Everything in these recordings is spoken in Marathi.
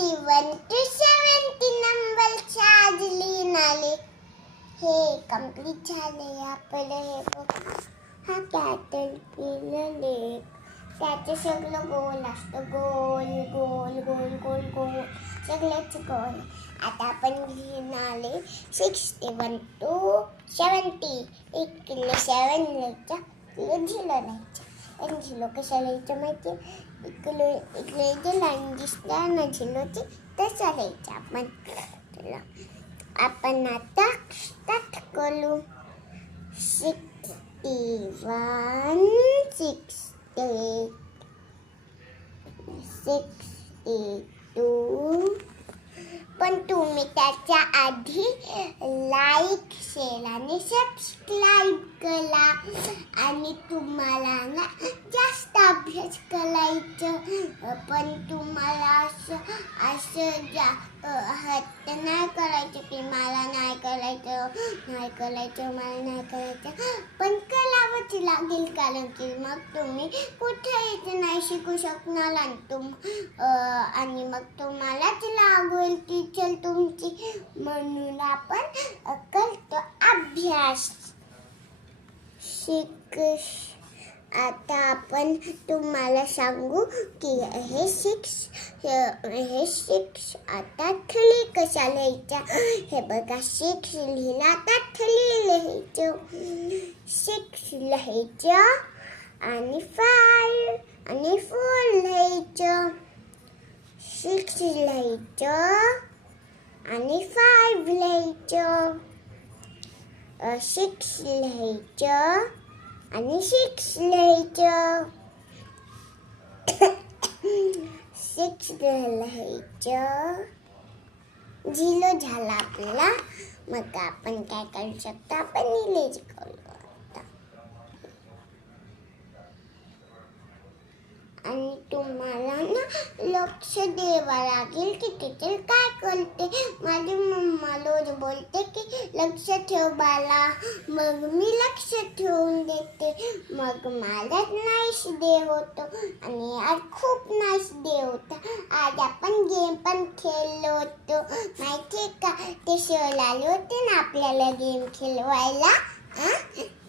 61 to 70 नंबरच्या आज लिहून आले. हे कम्प्लीट झाले. आपलं हे बघ, हा कॅटरपिलर लेक. त्याचं सगळं गोल असतं, गोल गोल गोल गोल गोल सगळंच गोल. आता आपण लिहून आले 61 to 70. एक किलो 7 लिहायचा, किलो 0 लिहायचा. आणि 0 कशा लिहायचं माहिती? इकडे जे लाईन दिसते ना झिलोची, तसं लिहायचं आपण. आपण आता स्टार्ट करू. 61, 60, 62. पण तुम्ही त्याच्या आधी लाईक, शेअर आणि सबस्क्राईब करा. आणि तुम्हाला ना जास्त अभ्यास करायचं, पण तुम्हाला असं हट्ट नाही करायचं की मला नाही करायचं, मला नाही करायचं. पण करावंच लागेल, कारण की मग तुम्ही कुठेही नाही शिकू शकणार. आणि मग तुम्हालाच लागेल टीचर तुमची. म्हणून आपण करतो अभ्यास. आता आपण तुम्हाला सांगू की हे 6 आता 3 कशा लिहायच्या. हे बघा, 6 लिहिला, आता 3 लिहायचं. 6 लिहायचं आणि 5 आणि 4 लिहायचं. 6 लिहायचं आणि 5 लिहायचं. 6 लिहायचं आणि 6 लिहायचं. 6 लिहायचं. 0 झाला आपला. मग आपण काय करू शकतो? आपण इरेज करू आता. आणि तुम्हाला ना लक्ष द्यावं लागेल की टीचर काय करते. माझी मम्मा रोज बोलते की लक्ष ठेव बाळा. मग मी लक्ष ठेवून देते. मग मला नाईस डे होतो आणि आज खूप नाईस डे होता. आज आपण गेम पण खेळलो होतो, माहिती का? ते सर आले होते ना आपल्याला गेम खेळवायला.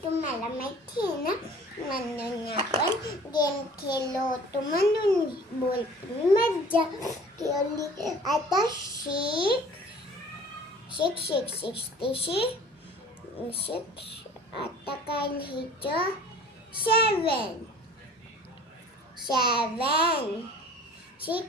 तुम्हाला माहिती आहे ना, म्हणून आपण गेम खेळलो होतो, म्हणून बोलतो मज्जा केली. आता 6 आता काय लिहायचं? 7 6